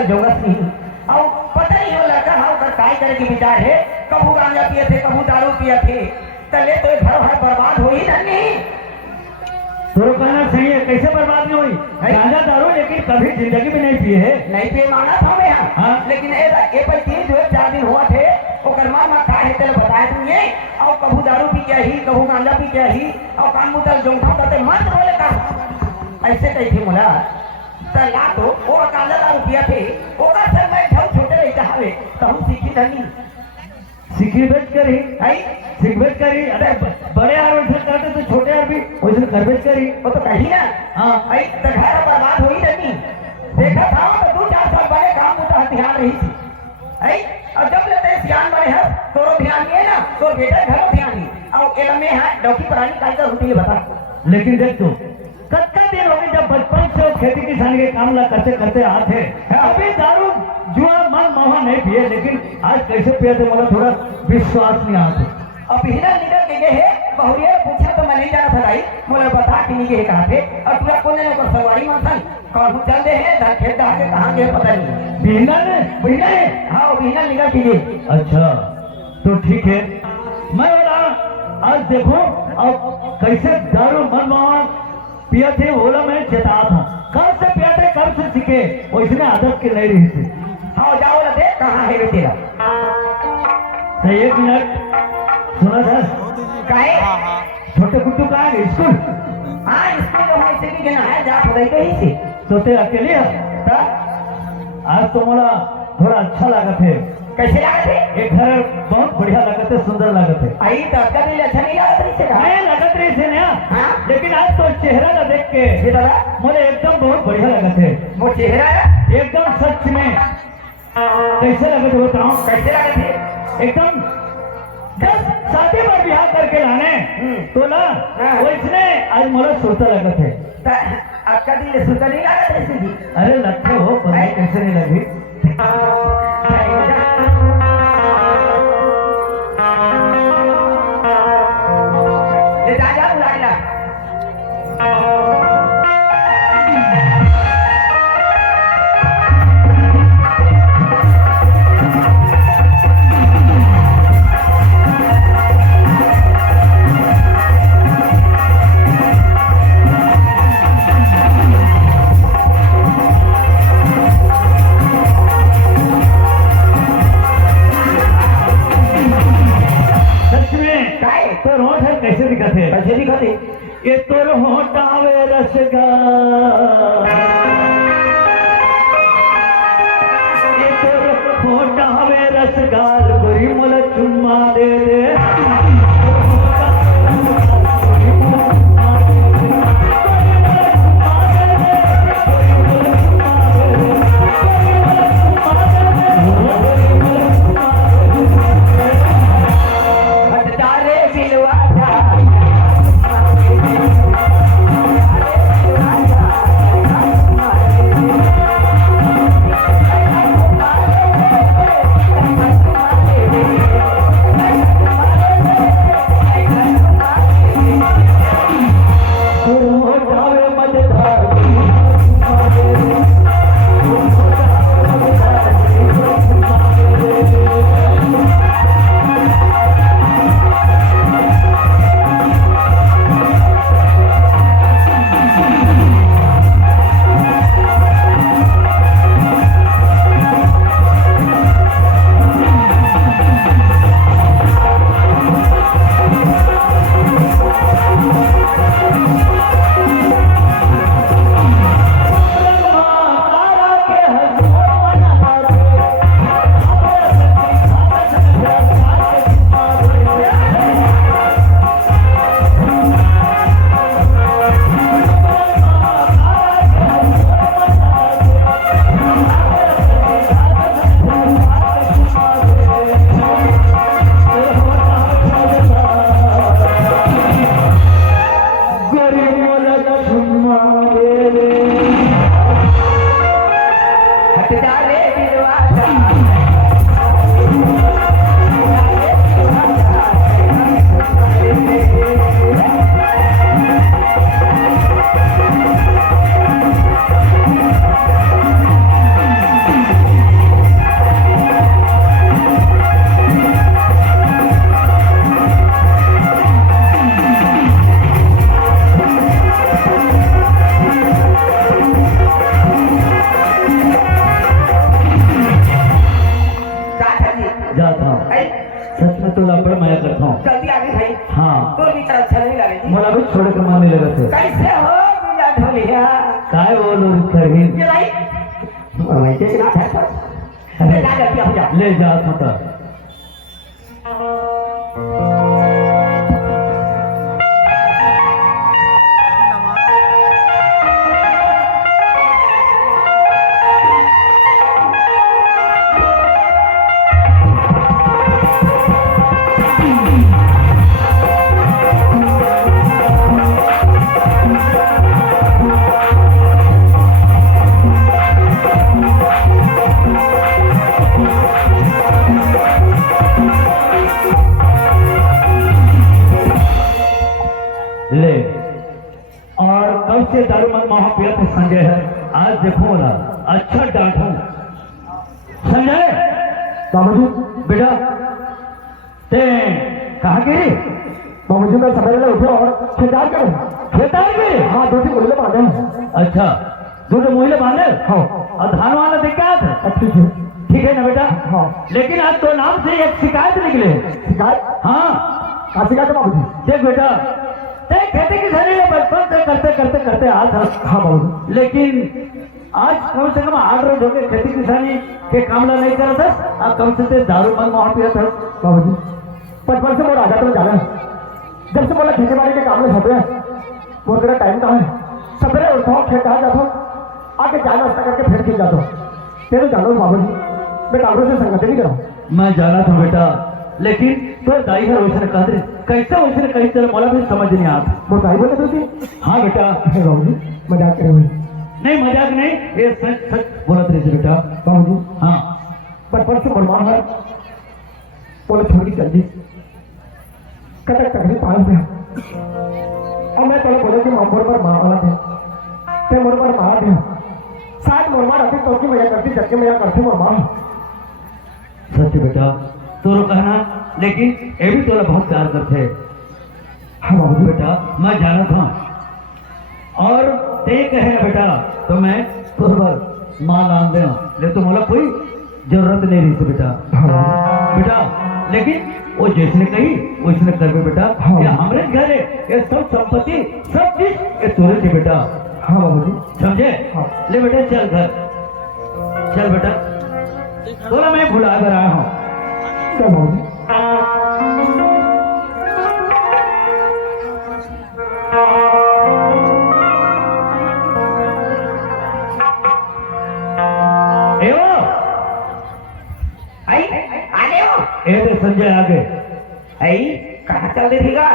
मुतल जोगस नहीं और पता नहीं हो लड़का हाँ कर काय करे की विचार है कबू गांजा पिए थे कबू दारू पिए थे तले तो घर भर बर्बाद हो ही नहीं। तो कहना सही है, कैसे बर्बाद नहीं हुई? गांजा दारू लेकिन कभी जिंदगी में नहीं पिए है। नहीं पिए माना था मैं हाँ? लेकिन ए पर 3-4 दिन हुआ थे ओकर मां का है तेरे बताया तुम ये और कबू दारू पी के ही कबू गांजा पी के ही और कान मुतल जोंठा करते मत बोले का ऐसे कैसे मोला तला तो वो गांजा दारू पिया थे ओका सर मैं छोटे रही चाहे तो हम सीखी नहीं सीखी बेच करी है सीख बेच करी। अरे बड़े यार वैसे करते तो छोटे यार भी वैसे कर बेच करी वो तो कहीं ना हाँ आई तो घर बर्बाद हुई नहीं देखा था तो 2-4 साल पहले काम में तो हथियार रही थी आई और जब लेते सियान बड़े हैं तो ध्यान दिए ना तो बेटा घर ध्यान दी और एला में है डॉक्टर प्राणी काय कर होती है बता। लेकिन देख तू कत्ता दिन हो गए जब बचपन से वो खेती किसानी के काम ला करते करते आते अभी दारू जुआ मन मोहा नहीं पिए लेकिन आज कैसे पिए थे मुझे थोड़ा विश्वास नहीं आते। अब हिना निकल के गए है बहुरिया पूछा तो मैं नहीं जाना था भाई बोले बता कि नहीं गए कहाँ थे और पूरा कोने ने कर सवारी मानसन कौन चल दे है धर खेत कहाँ के कहाँ गए पता नहीं। बीना ने बिना है हाँ बिना निकल के गए। अच्छा तो ठीक है मैं बोला आज देखो अब कैसे दारू मन मोहा पिया थे बोला मैं चेता था कब से पिया थे कब से सीखे वैसे आदत के नहीं रही थी। हाँ जाओ ना देख कहाँ है तेरा तो 1 मिनट सुना सर काहे छोटे कुट्टू कहाँ है स्कूल? हाँ स्कूल तो हम इसे भी गए है जा तो गई कहीं से तो ते अकेले है आज तो मोला थोड़ा अच्छा लगा थे। कैसे लगा थे एक घर बहुत बढ़िया लगा थे सुंदर लगा थे आई तो अच्छा नहीं अच्छा नहीं लगा था इससे मैं लगत रही थे ना हाँ? लेकिन आज तो चेहरा ना देख के ये दादा मुझे एकदम बहुत बढ़िया लगा थे वो चेहरा है एकदम सच में कैसे लगे थे बताऊं कैसे लगा थे एकदम जब शादी पर ब्याह करके लाने तो ना हाँ। वैसने आज मुझे सोता लगा थे। आपका दिल सुता नहीं लगा था इससे जी अरे लगते हो पर मैं कैसे नहीं लगी ले जा जा बुला ला मोला बड़ माया करता हूँ। जल्दी आगे भाई। हाँ। तो भी अच्छा नहीं लगे मोला भी छोड़ के मारने लगा थे। कैसे हो बिना ढोलिया काय बोलो करही ये भाई मैं के ना था ले जा करके अब जा ले जा मत ले और कब से दारू मत महा पिया थे संजय है आज देखो ना अच्छा डांटू संजय बाबूजी बेटा ते कहाँ गई बाबूजी मैं सवेरे में उठे और खेतार करे खेतार गई हाँ दूसरी बोले बांधे हैं। अच्छा दूध मोहिले बांधे हाँ और धान वाला देख क्या था अच्छी थी ठीक है ना बेटा हाँ लेकिन आज तो नाम से एक शिकायत निकले शिकायत हाँ कहाँ शिकायत है बाबूजी देख बेटा ते खेती किसानी में बचपन से करते करते करते आ था हाँ बाबूजी लेकिन आज कम से कम 8 रोज होके खेती किसानी के कामला नहीं कर था और कम से कम दारू मन वहां पिया था बाबूजी बचपन से मोर आजाद में जाना है जब से बोला खेती बाड़ी के काम में छपे वो तेरा टाइम कहाँ है सवेरे उठा खेत आ जाता आके चाय नाश्ता करके फिर खिल जाता तेरे जानो बाबूजी मैं डाक्टर से संगत नहीं करा मैं जाना था बेटा लेकिन तो दाई है वैसे कहते कैसे वैसे कहीं तरह मोला भी समझ नहीं आता वो दाई बोले थी हाँ बेटा बाबूजी मजाक करे हुए नहीं मजाक नहीं ये सच सच बोला तेरे से बेटा बाबूजी हाँ बचपन से बलवान है बोले छोड़ी जल्दी कटक तकलीफ पाल गया और मैं चलो बोले कि मोर पर माँ वाला थे ते मोर पर मार दिया शायद मोर माँ रहती तो की मैया करती जबकि मैया करती मोर माँ सच बेटा तो कहना लेकिन ये भी तोला बहुत प्यार करते हाँ बाबूजी बेटा मैं जाना था और ते कहे ना बेटा तो मैं तुझ पर मां लान दे ले तो मोला कोई जरूरत नहीं रही थी बेटा हाँ बेटा लेकिन वो जिसने कही उसने कर भी बेटा हाँ। ये हमारे घर है ये सब संपत्ति सब चीज ये तुझे थी बेटा हाँ बाबूजी समझे हाँ। ले बेटा चल घर चल बेटा बोला मैं भुला कर आया हूँ चल बाबूजी आई आने हो ए तो संजय आ गए आई कहाँ चल रही थी गा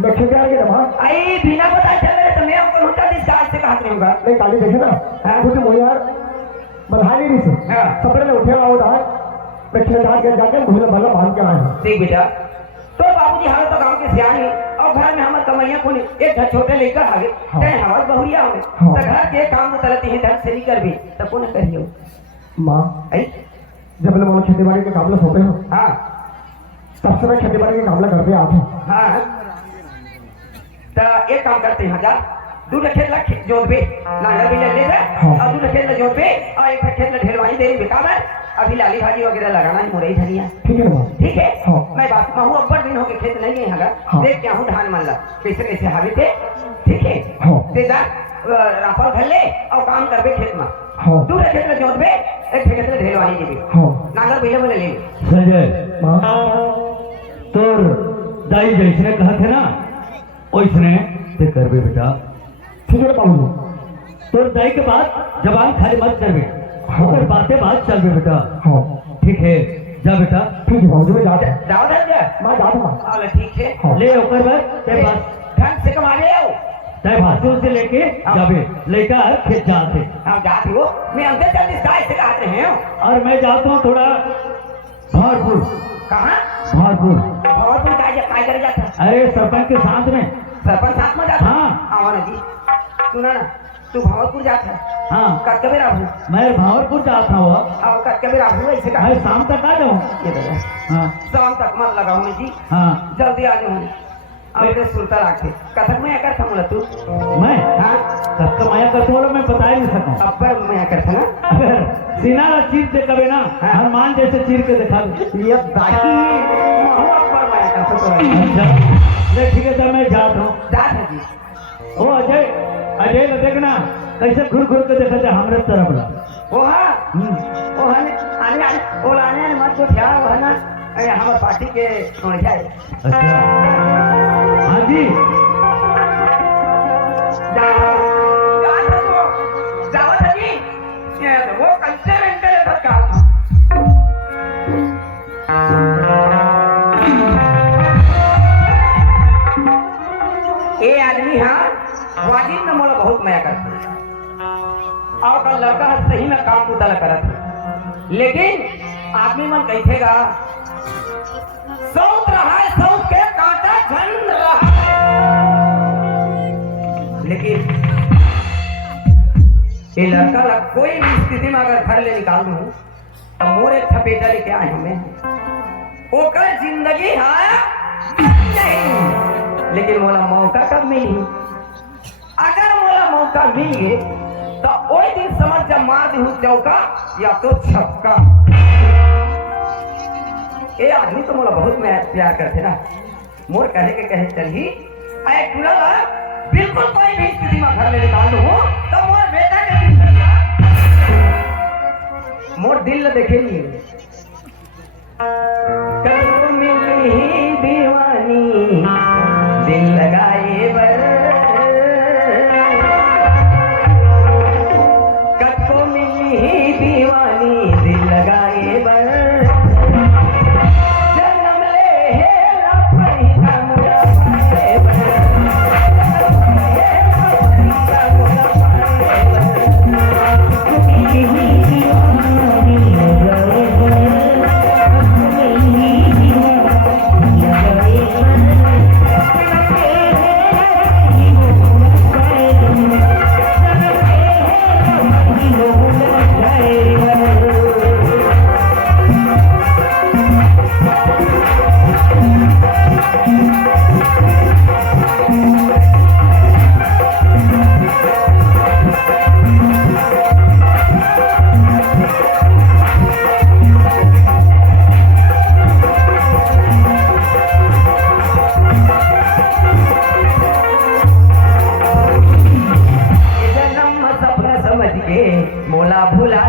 मैं खेत आ गया वहाँ आई बिना पता चल रहे तो मैं आपको होता जिस काज से कहा रहूंगा नहीं काली देखे ना हाँ। कुछ वो यार बधाई नहीं रही थी हाँ। सपने में उठे आओ डाल मैं खेत आ गया जाकर भूले भला बांध के आया हूँ देख बेटा तो बाबूजी हमारे तो गांव के सियाने और घर में हमारे कमैया को एक घर छोटे लेकर आ गए हाँ। ते हमारे बहुरिया हमें हाँ। तो घर के काम उतरते हैं ढंग से नहीं कर भी तो कौन करियो माँ आई जब मैं बोला खेती बाड़ी के काम में सोते हो हाँ तब से मैं खेती बाड़ी के काम घर पे आते हूँ हाँ तो एक काम करते हैं जा दूध खेत ला जोत पे नांगर भी ले ले हाँ। और दूध खेत ला जोत पे और एक खेत ला ढेरवाई दे बेकार है अभी लाली भाजी वगैरह लगाना है मुरई धनिया ठीक है ना माँ ठीक है हाँ। मैं बात कहूँ अब्बड़ दिन हो के खेत नहीं है हगा हाँ। देख क्या हूँ धान मान ला कैसे कैसे हावे थे ठीक है हाँ। दे जा राफल भर ले और काम करबे खेत में हाँ। दूर खेत में जोत पे एक खेत में ढेरवाई देबे हाँ नांगर पहले बोले ले संजय माँ तोर दाई जैसने कहा थे ना वैसने ते करबे बेटा ठीक है बाबूजी तोर दाई के बाद जबान खाली मत करबे हाँ। और बातें बात चलबे बेटा हाँ ठीक है जा बेटा ठीक है बाबूजी मैं जाता हूँ जाओ धर जा मैं जाता हूँ अरे ठीक है हाँ। ले ओकर बाद ते बात ढंग से कमा ले आओ ते भाषण से लेके जाबे लेकर खेत जाते हम जाते हो मैं अंदर जल्दी गाय से कहते हैं और मैं जाता हूँ थोड़ा भारपुर कहाँ भारपुर भगवान काय करे जाता अरे सरपंच के साथ में सरपंच साथ में जाता हाँ। आओ ना जी सुना ना तू भावलपुर जाता है हाँ कब कभी राहू मैं भावरपुर जाता हूँ अब कब कभी राहू ऐसे कहा मैं शाम तक आ जाऊँ ये देखो हाँ शाम तक मत लगाओ मैं जी हाँ जल्दी आ जाऊँ अब तो सुनता रखते कथक में आकर था बोला तू मैं हाँ कब का माया करते बोलो मैं बता ही नहीं सकूँ अब पर मैं आकर था ना अगर सीना चीर से कभी ना हाँ। हनुमान जैसे चीर के दिखा दो ये बाकी महुआ पर तो अच्छा ले ठीक है तो मैं जाता हूँ जात है जी ओ अजय अजय न देखना कैसे घूर घूर के देखा था हमारे तरफ ला वो हाँ वो है आने आने वो आने आने मत को ध्यान वो है ना हमारे पार्टी के जाए अच्छा हाँ जी जावत है जी वो कैसे रेंटे तक का ये आदमी हाँ वाजिब में मोला बहुत माया करता है और कल लड़का सही में काम कुतल करत है लेकिन आदमी मन कैथेगा सौत रहा है सौत के कांटा झंड रहा है लेकिन ये लड़का लग कोई भी स्थिति में अगर घर ले निकाल दूं तो मोर एक छपेटा लेके आए हमें ओकर जिंदगी है नहीं लेकिन मोला मौका कब मिली अगर मोला मौका मिल गए तो वही दिन समझ जब मार दी चौका या तो छक्का ये आदमी तो मोला बहुत प्यार करते ना मोर कहे के कहे चली बिल्कुल कोई भी स्थिति में घर में निकाल दू तो मोर बेटा के मोर दिल न देखे नहीं कभी मिली दीवानी दिल लगाए बर कब मिली दीवानी दिल लगाए बर जन्म ले मोला भुला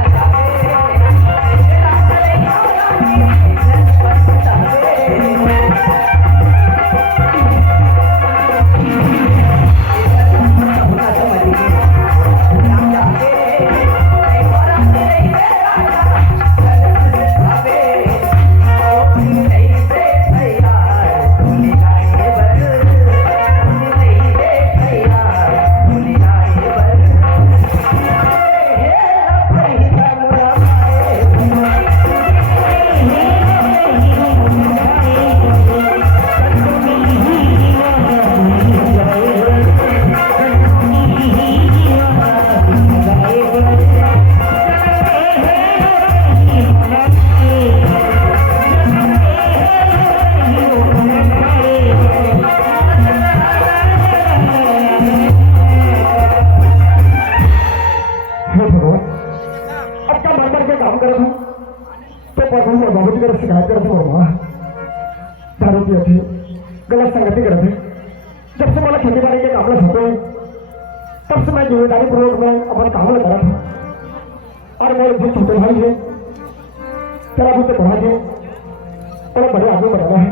शिकायत करते दारू पिए थे गलत संगति करते जब से मैं खेती बाड़ी के काम में होते तब से मैं जिम्मेदारी पूर्वक में अपना काम करा था और मेरे जो छोटे भाई है तेरा भी तो पढ़ा है और बड़े आदमी बनाना है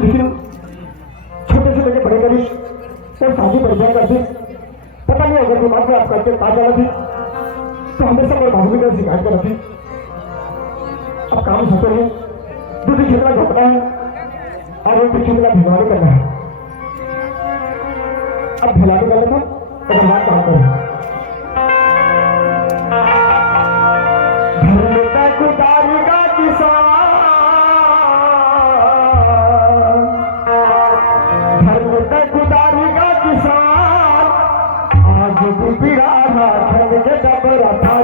लेकिन छोटे से लेके बड़े करीब और शादी परिचय करते पता नहीं अगर दिमाग में आप करके पास जाना थी तो हमेशा मेरे बाबू की शिकायत करते थे अब काम सोते हैं दूसरी खेलना घोटना है और एक खेलना भिजवाने करना है अब भिलाने वाले को एक बात काम करें धर्म कुदारी का किसान धर्म कुदारी का किसान आज बिगाड़ा धर्म के डबरा था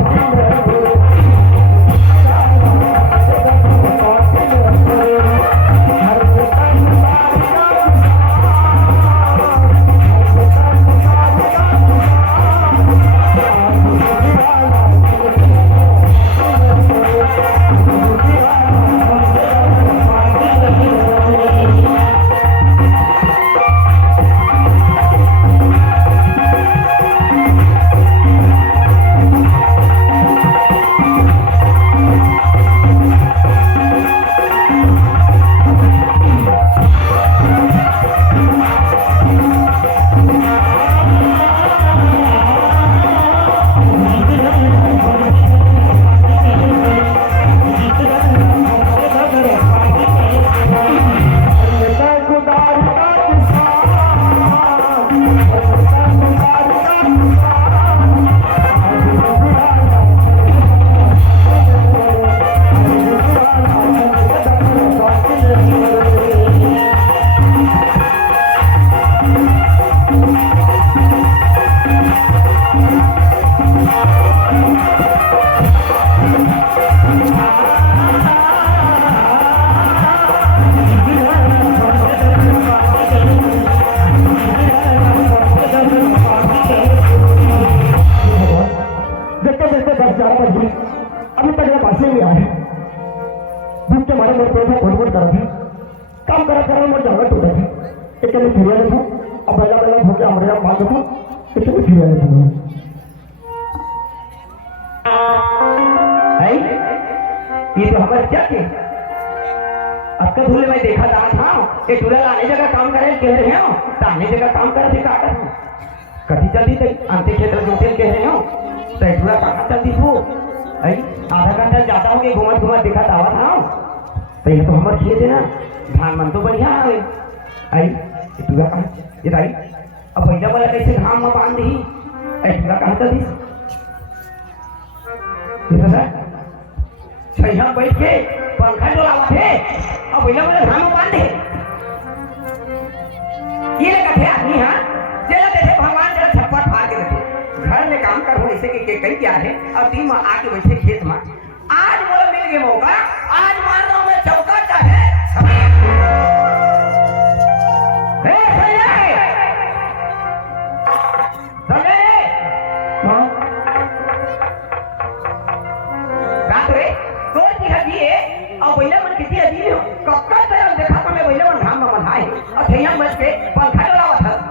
सुबह 10-11 बजे अभी तक मेरे पास ही नहीं आए। भूख के मारे मेरे पेट में फुट कर थे, काम करा मेरे जंगल टूटे थे। एक मैं सीरियल था अब पहला भूखे हमारे यहाँ मांग था, एक मैं सीरियल था। ये तो हमारे क्या किए अब तक दूल्हे मैं देखा था ये दूल्हा आने जगह काम करे कह रहे हो तो आने जगह काम करे दिखा कर कभी जल्दी तक आंते क्षेत्र जोते कह रहे हो तो दूल्हा कहाँ जल्दी तू आधा घंटा ज्यादा हो गया घुमत घुमत दिखा आवा था तो ये तो हमारे किए देना धान मन तो बढ़िया है दूल्हा कहाँ ये राई अब पहला वाला कैसे धाम में बांध दी दूल्हा कहाँ जल्दी यहाँ बैठ के पंखा डोलावा थे अब भैया बोले धाम बांध दे ये लगा थे आदमी हाँ चला थे भगवान जरा छप्पर फाड़ के रखे घर में काम कर ऐसे के कई क्या है अब तीन आके बैठे खेत में आज बोले मिल गए मौका आज मार दो मैं चौका चाहे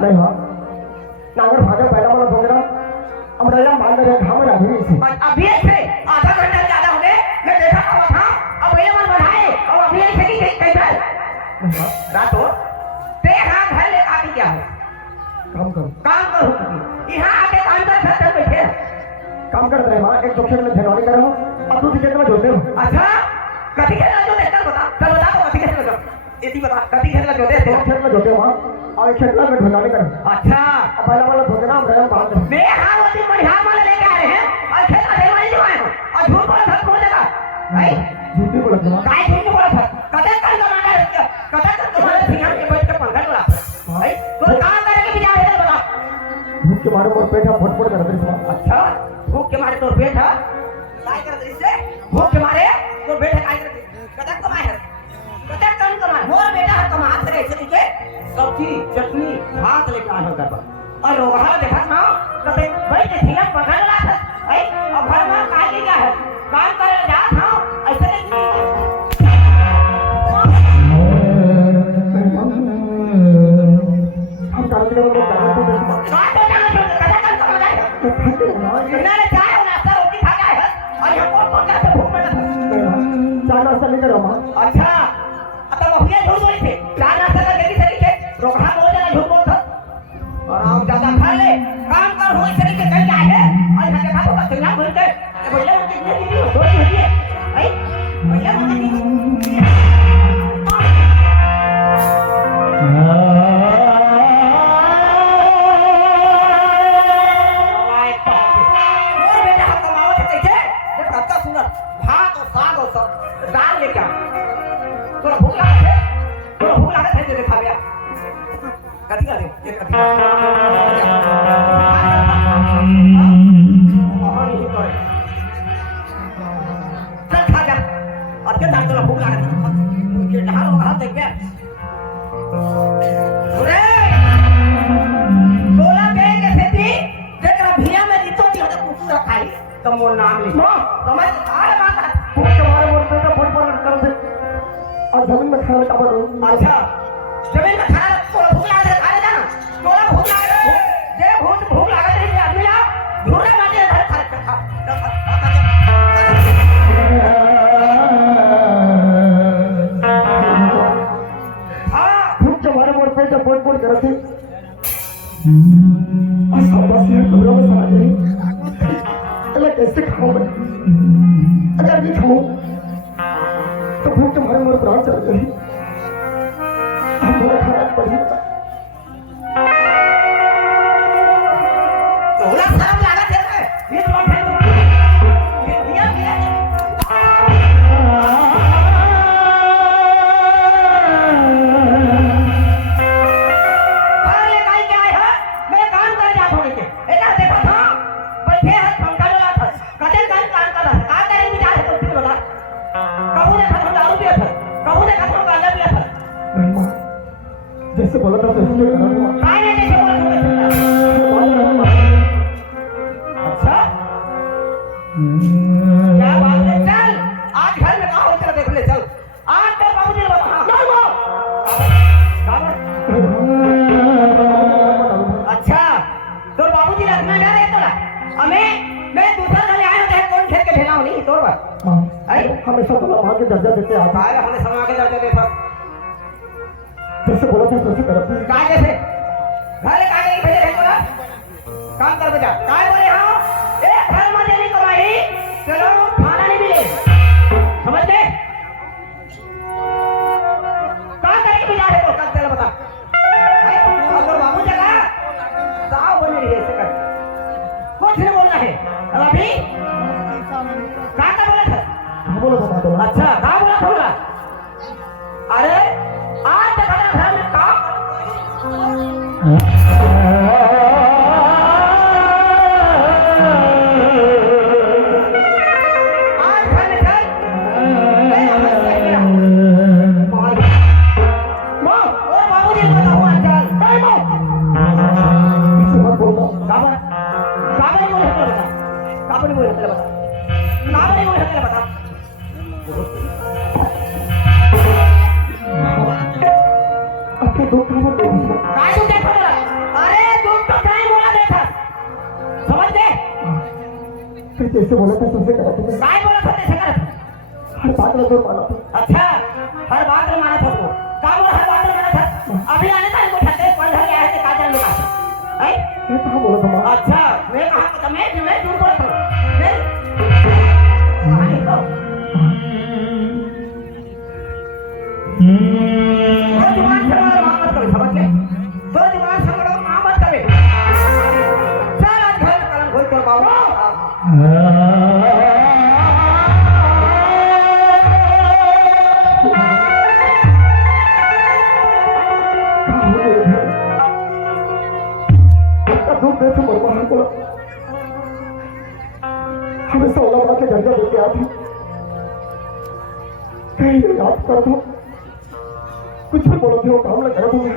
नहीं हाँ नागर भागा पहला वाला भोगरा अमरेला मान रहे घाम में अभी इसी अभी ऐसे आधा घंटा ज्यादा हो गए मैं देखा था अब भैया मन बढ़ाए और अभी ऐसे की कहीं रात हो ते हाँ घर ले आके क्या है काम करो यहाँ आके काम कर सकते बैठे काम कर रहे माँ एक चौक्षण में धनवानी कर रहा हूँ अब दूसरी खेत में जोते हो अच्छा कथी खेलना जो देखता बता कथी खेलना जो इसी बता कथी खेलना जो दे दो खेत में जोते हो और एक खेत में धनवानी कर अच्छा अब पहला वाला भोगना अमरेला बांध दो मैं हाँ वाली बढ़िया वाला लेके आ रहे हैं और खेत में धनवानी जो आए और झूठ बोला था बोल देगा भाई झूठी बोला था काय झूठ बोला था कदे कर तुम्हारे सिंघार के बैठ के पंखा डोला भाई तो कहां करे के बिना है बता भूख के मारे मोर पेट फटफट कर रही है अच्छा भूख के मारे तो पेट है काय कर रही से भूख के मारे तो पेट है काय कर कदे कमाए है कदे कमाए मोर बेटा है कमा हाथ से ऐसे नीचे सब्जी चटनी भात लेके आना घर पर और रोगा देखा ना कदे भाई के सिंघार पंखा डोला था भाई अब घर में काय क्या है काम करे जा था ऐसे हम काम करने को जाना तो चार नाश्ता नहीं करो माँ अच्छा अब भैया झूठ बोली थे चार नाश्ता करके किस तरीके रोकहा बोल देना झूठ बोलता और आप ज्यादा खा ले काम कर हो इस तरीके कहीं क्या है और यहाँ के खाओ का सिंघार भर के भैया मुझे कितनी दीदी हो थोड़ी होती है भाई भैया मुझे दाल लेके थोड़ा भूख लगा थे दे खा गया कथी का दे ये कथी चल खा जा अब क्या दाल थोड़ा भूख लगा था के ढाल वहां देख के अरे तोला के खेती जेकरा भिया में जीतो ती होता कुछ खाई तो मोर नाम लिख समझ आ बात भूख के मारे मोर पेट फटफट कर दे और जमीन में खाना का बरो अच्छा जमीन में खाना तो भूख लगा है खाने जाना तोला भूख लगा है जे भूख लगा है आदमी ना झूठे माटे घर खा हां भूख के मारे मोर पेट फटफट कर दे और सब बस ये पूरा में समा गई अल्लाह कैसे खाऊं मैं अगर नहीं खाऊं तो भूख के मारे मोर प्राण चल गई हम बोले खाना पड़ी तोला शर्म लगा थे ये तो ये दिया अरे काई क्या है मैं काम कर जा थोड़ी के एटा देखो था बैठे है पंखा लगा था कदे काम कर रहा का करे भी जा तो फिर बता कहूं ने खत्म दारू पिया था कहूं ने खत्म गांजा पिया था जैसे बोला था वैसे करा काय ने जैसे बोला अच्छा क्या बात है, चल आज घर में कहा होता देख ले, चल आज तेरे बाबूजी ने बता अच्छा तो बाबूजी रखना जा रहे तोरा हमें मैं दूसरा घर आया होता है कौन खेत के ढेला नहीं तोर बा आई हमेशा तो मां के दर्जा देते आता बाहर हमने समय के दर्जा देता जैसे बोला था वैसे करते कहा जैसे घर का नहीं भेजे थे तोरा काम कर बेटा काय बोले हां एक घर में देने कमाई चलो खाना नहीं मिले समझ ले कहां कहीं भी जा रहे हो कल चल बता अब तो बाबू जगह साहब बोले रही ऐसे कर कुछ नहीं बोलना है अब अभी कहां का बोला था बोलो बता दो अच्छा कहां बोला था बोला अरे आज तक हमारे घर में काम आज घर में चल मैं हमें सही रहा मां और बाबूजी ने बताओ आज चल टाइम हो इसे मत बोलो काबर काबर नहीं बोल सकते बता काबर नहीं बोल सकते बता काबर नहीं बोल सकते बता आपके दो काम दे दीजिए काय तू देखो जरा अरे तू तो काय बोला देखा समझ ले फिर जैसे बोला था वैसे करा तुमने काय बोला था ऐसे कर हर बात में जोर माना था अच्छा हर बात में माना था तू का बोला हर बात में माना था अभी आने था इनको ठंडे पल धर आए थे काजल लगा है मैं कहाँ बोला था मां अच्छा मैं कहा था मैं झूठ बोला था मैं आने को तो जुबान से मत करो समझ ले तो जुबान से मत करे चल आज घर कलम खोल कर बाबू दूर दे तो मरवाने को हमें सोलह बना के दर्जा देते आती कहीं भी याद कर दो कुछ भी बोलो थे वो काम लगा दूंगा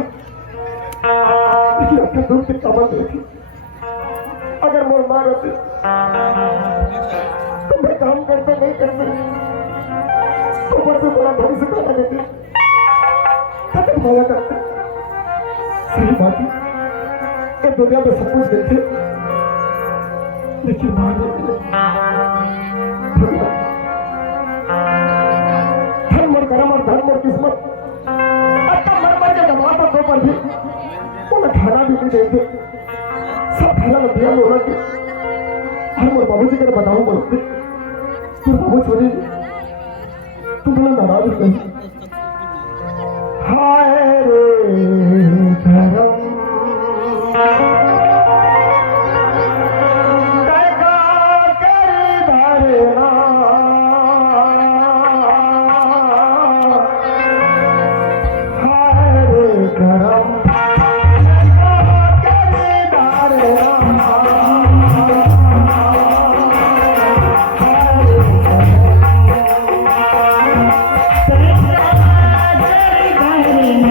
लेकिन अपने दूर से कमर देखी अगर मोर मार होती तो मैं काम करते नहीं करते तो मुझे बड़ा भविष्य बना देती खत्म होया करते सही बात है ये दुनिया में सब कुछ देखे लेकिन मार देते धर्म और कर्म और धर्म और किस्मत अच्छा मर मर के जमाता तो पर भी बोला खाना भी नहीं देते सब खाना लग गया बोला कि हम और बाबू जी को बताऊं बोलते फिर बाबू छोड़ी तुम थोड़ा नाराज हो गई हाय रे धर्म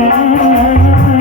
Thank you.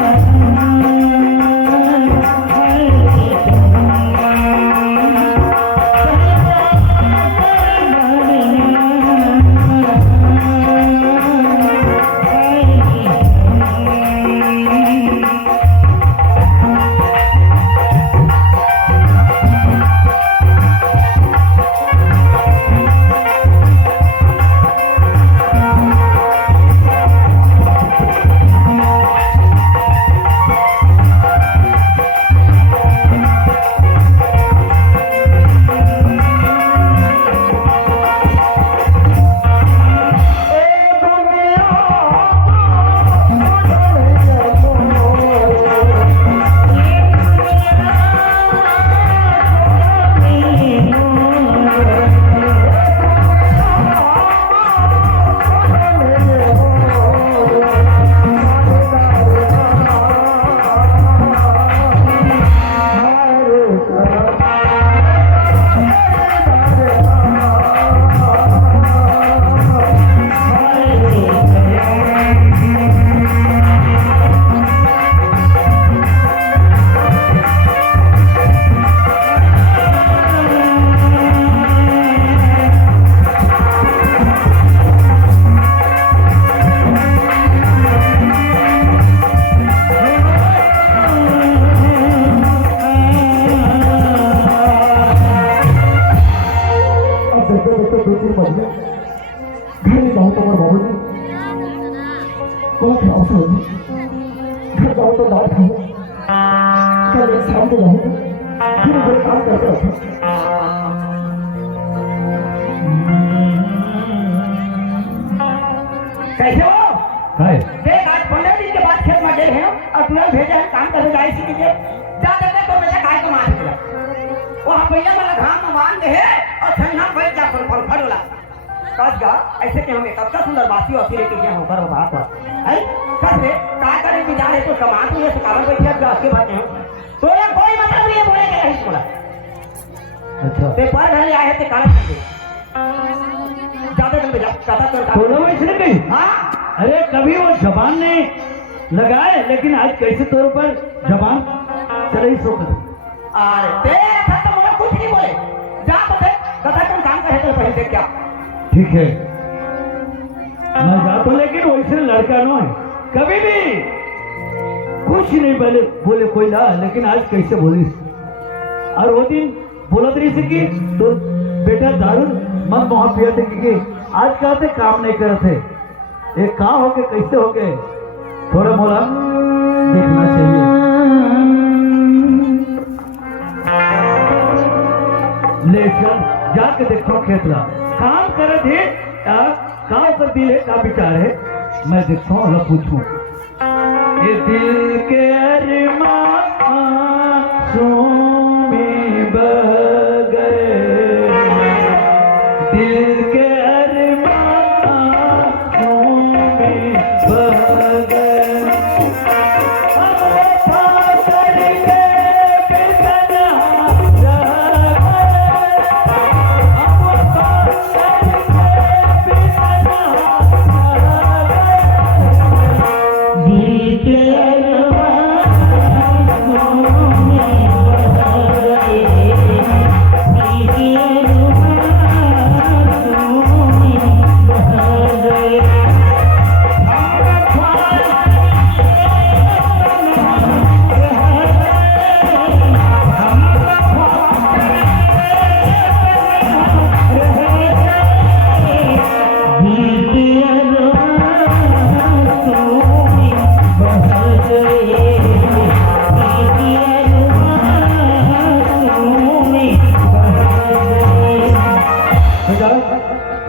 देखते देखते 2-3 बज गए। घर में जाऊँ तो मेरे बाबूजी बोला खराब से होगी, घर जाऊँ तो डांट खाऊँ, कल एक शाम को जाऊँगा, फिर मेरे काम करते रखा। कैसे हो? काय देख आज 15 दिन के बाद खेत में गए हैं और तुरंत भेजे हैं काम करने जाए इसी के जा देते तो मेरा गाय को मार दिया वहाँ पहले वाला घाम में मान दे और ठंडा बैठ जा फल फल फल वाला कस गा ऐसे कि हम एक अच्छा सुंदर बासी और फिर के होकर बात है कस रे का करे कि जाने तो कमा तू ये सुकावन बैठे जा के बात है तो ये कोई मतलब नहीं बोले के नहीं बोला अच्छा पेपर डाले आए थे काला ज्यादा दिन में ज्यादा बोलो इसने नहीं हाँ अरे कभी वो जबान नहीं लगाए लेकिन आज कैसे तौर पर जबान चले ही सो कर अरे तेरे साथ तो मुझे कुछ नहीं बोले जा तो थे कथा तुम काम करे तो पहले देख क्या ठीक है मैं जाता हूं लेकिन वैसे लड़का नो है कभी भी कुछ नहीं बोले कोई ना लेकिन आज कैसे बोलिस और वो दिन बोला तरी से कि तो बेटा दारू मन वहां पिया थे कि आज का थे काम नहीं करे थे ये कहा हो के कैसे हो गए थोड़ा मोड़ा देखना चाहिए ले चल जाके देखो खेतला काम करे थे कहाँ पर दिल है का विचार है मैं देखता हूँ और पूछूं ये दिल के अरमान में बह गए दिल के अरमान में बह गए अब वफा करके बेगना रह गए अब वफा करके बेगना रह गए दिल के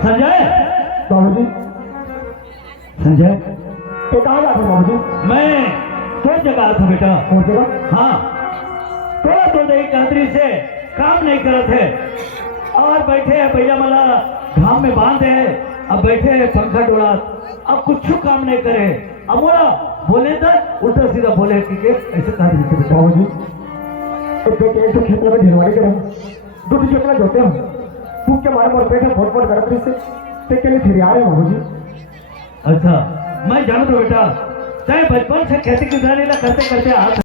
संजय बाबूजी संजय तो कहाँ जाते बाबूजी? मैं तो जगह था बेटा कौन जगह? हाँ थोड़ा तो देरी कातरी से काम नहीं करत है और बैठे हैं भैया मला घाम में बांधे है अब बैठे हैं पंखा डोला अब कुछ काम नहीं करे अब बोला बोले तो उल्टा सीधा बोले कि ऐसे कहा देते बेटा बाबूजी तो बेटे ऐसे खेत में ढेरवाड़ी के रहे दूसरी खेत जोते हम भूख के मारे मोर पेट फोट फोट करत रही से ते के लिए फिर आ रहे बाबूजी। अच्छा मैं जानता हूँ बेटा चाहे बचपन से खेती किसानी ना करते करते हाथ